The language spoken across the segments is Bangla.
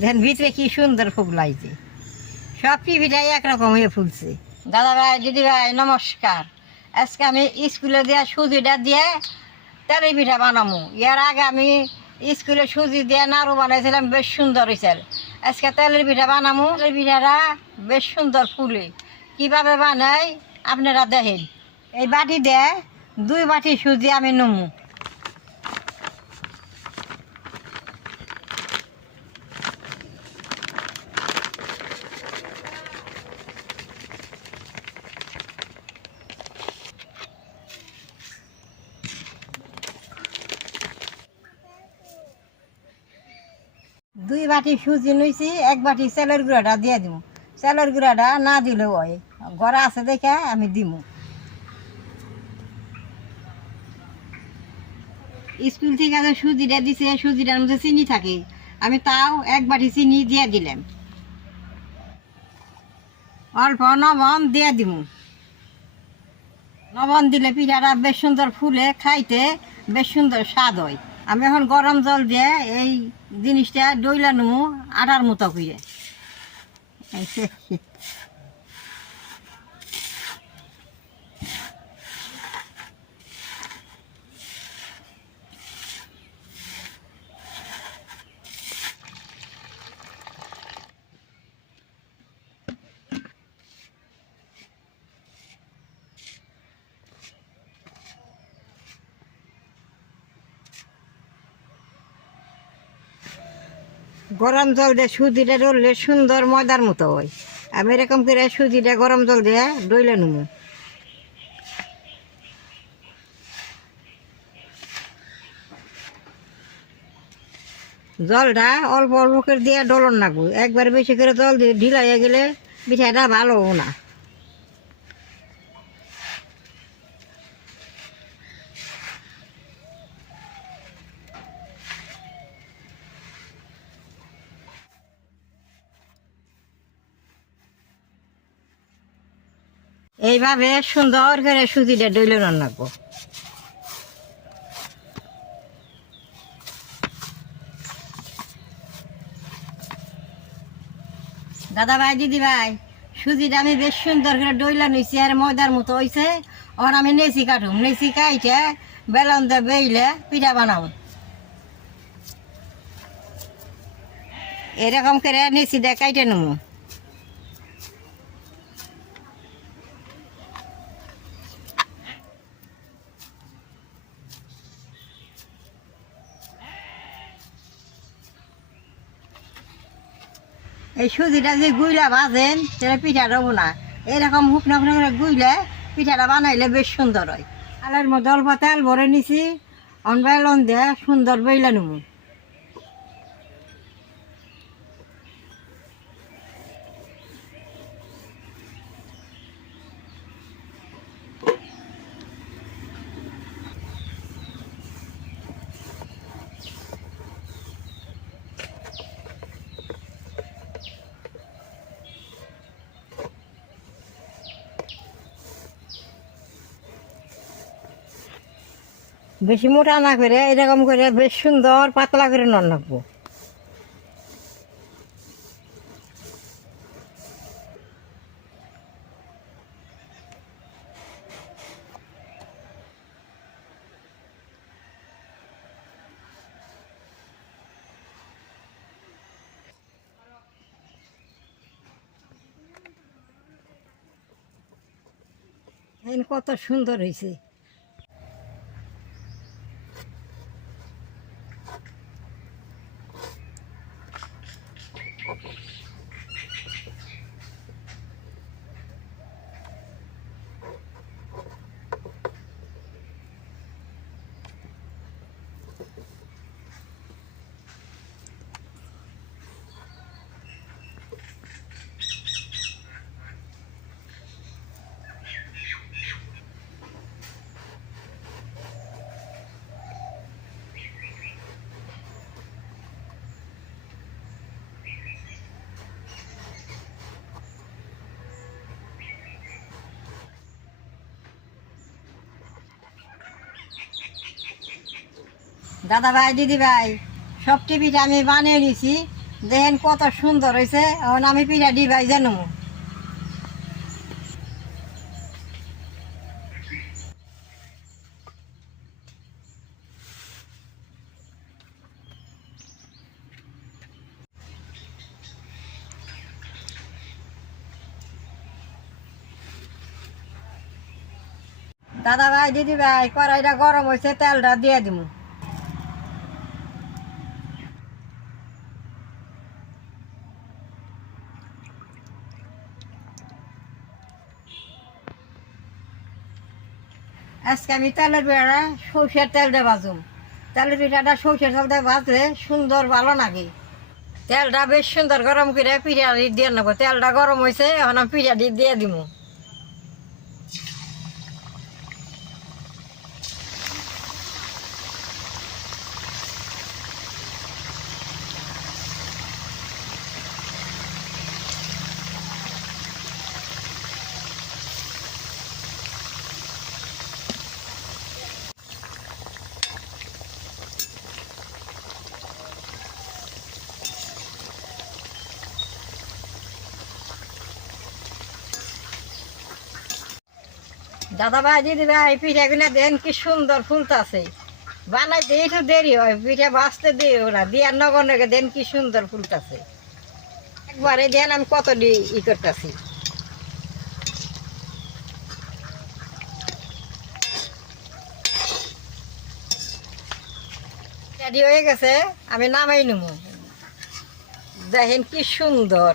দেখেন ভিতরে কি সুন্দর ফুল লাগছে, সব পিঠাই একরকম হয়ে ফুলছে। দাদা ভাই দিদি ভাই নমস্কার। আজকে আমি স্কুলে দিয়ে সুজিটা দিয়ে তেলের পিঠা বানাবো। এর আগে আমি স্কুলে সুজি দিয়ে নাড়ু বানাইছিলাম, বেশ সুন্দর হয়েছে। আজকে তেলের পিঠা বানাবো। তেলের পিঠাটা বেশ সুন্দর ফুলে, কীভাবে বানাই আপনারা দেখেন। এই বাটি দিয়ে 2 বাটি সুজি আমি নমু। দুই বাটি সুজি নিয়েছি, 1 বাটি চালের গুঁড়াটা দিয়ে দিব। চালের গুঁড়াটা না দিলেও হয়, গড়া আছে দেখে আমি দিব। স্কুল থেকে যে সুজিটা দিছে, সুজিটার মধ্যে চিনি থাকে, আমি তাও 1 বাটি চিনি দিয়ে দিলাম। অল্প লবণ দিয়ে দিব। লবণ দিলে পিঠাটা বেশ সুন্দর ফুলে, খাইতে বেশ সুন্দর স্বাদ হয়। আমি এখন গরম জল দিয়ে এই জিনিসটা ডইলা নেবো আটার মতো করে। গরম জল দিয়ে সুজিটা ডললে সুন্দর ময়দার মতো হয়। আমি এরকম করে সুজিটা গরম জল দিয়ে ডইলে নেবো। জলটা অল্প অল্প করে দিয়ে ডলন লাগবো, একবার বেশি করে জল দিয়ে ঢিলাইয়া গেলে পিঠাটা ভালো হবো না। এইভাবে সুন্দর করে সুজিটা ডইলে রান্নাবো। দাদা ভাই দিদি ভাই, সুজিটা আমি বেশ সুন্দর করে ডইলা নিয়েছি, আর ময়দার মতো হয়েছে। আর আমি নেচি কাটুম, নেচি কাইটে বেলন দিয়ে বেইলে পিঠা বানাবো। এরকম করে নেচি দিয়ে কাইটে নেবো। এই সুজিটা যে গুইলা ভাজেন সেটা পিঠা দেবো না, এরকম শুকনো শুকনো করে গুইলে পিঠাটা বানাইলে বেশ সুন্দর হয়। আলের মধ্যে অল্প তেল ভরে নিছি, বেলন দিয়ে সুন্দর বেইলা নেব। বেশি মোটা না করে এরকম করে বেশ সুন্দর পাতলা করে রাখবো। কত সুন্দর হয়েছে। দাদা ভাই দিদি ভাই, সব টিভিটা আমি বানিয়ে নিয়েছি, দেখেন কত সুন্দর হয়েছে। এখন আমি পিঠা দিবাই জানো। দাদা ভাই দিদি ভাই কড়াইটা গরম হয়েছে, তেলটা দিয়ে দিব। আজকে আমি তেলের পিঠাটা সরষের তেল দিয়ে ভাজুম। তেলের পিঠাটা সরষের তেল দিয়ে ভাজলে সুন্দর ভালো লাগে। তেলটা বেশ সুন্দর গরম করে পিঠা দিয়ে নেবো। তেলটা গরম হয়েছে, এখন আমি পিঠা দিয়ে দিব। দাদা ভাই দিদি ভাই পিঠাগুলো দেন কি সুন্দর ফুলতাছে। বানাইতে একটু দেরি হয়, পিঠা ভাজতে দেরি ওরা দিয়ার নগর নগে দেন কি সুন্দর ফুলতাছে। একবারে দেন আমি কত ই করতেছি। রেডি হয়ে গেছে, আমি নামাই নেব। দেখেন কি সুন্দর।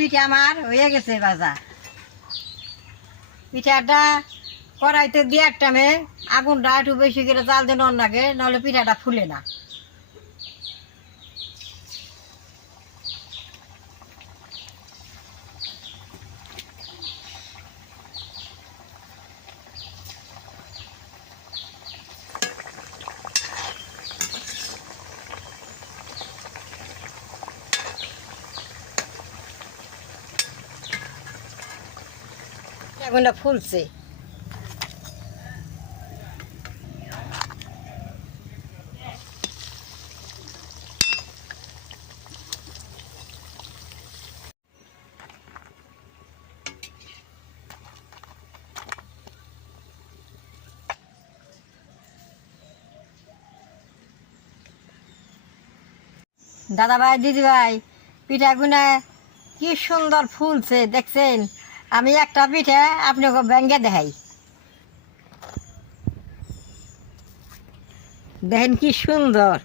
পিঠা আমার হয়ে গেছে ভাজা। পিঠাটা কড়াইতে দেওয়ার টাইমে আগুনটা একটু বেশি করে জাল দিয়ে নন লাগে, নাহলে পিঠাটা ফুলে না। আগুনটা ফুলছে। দাদা ভাই দিদি ভাই পিঠাগুনা কি সুন্দর ফুলছে দেখছেন। আমি একটা পিঠা আপনাকে ভেঙে দেখাই, দেখেন কি সুন্দর।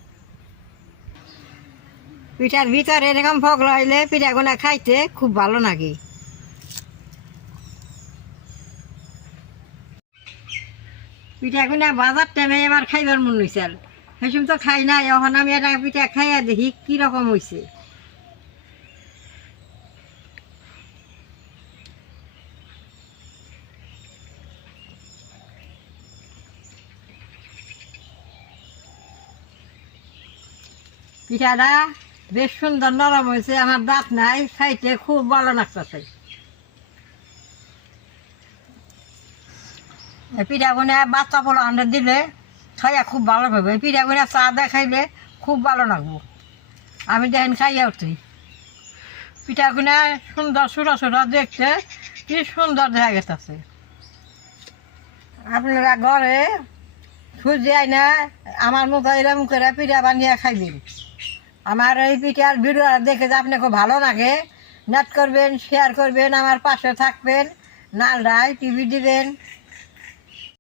পিঠার ভিতরে এরকম ফগলা হইলে পিঠাগুনা খাইতে খুব ভালো লাগে। পিঠাগুনা বাজার টাইমে আমার খাইবার মন হয়েছিল, সেসব তো খাই নাই। এখন আমি একটা পিঠা খাইয়া দেখি কিরকম হয়েছে। পিঠাটা বেশ সুন্দর নরম হয়েছে, আমার দাঁত নাই, খাইতে খুব ভালো লাগতেছে। পিঠাগুনা বাচ্চা পোলা আনতে দিলে খাইয়া খুব ভালো পাবে। পিঠাগুনা চা দিয়ে খাইলে খুব ভালো লাগবো। আমি দেখেন খাইয়া উঠি। পিঠাগুনা সুন্দর ছোটো ছোটো দেখতে কি সুন্দর দেখা গেছে। আপনারা ঘরে সুজি আইনা আমার মতো এরকম করে পিঠা বানিয়ে খাইবেন। আমার এই পিঠার ভিডিও দেখে যে আপনাকে ভালো লাগে, নেট করবেন, শেয়ার করবেন, আমার পাশে থাকবেন, নাল রায় টিভি দিবেন।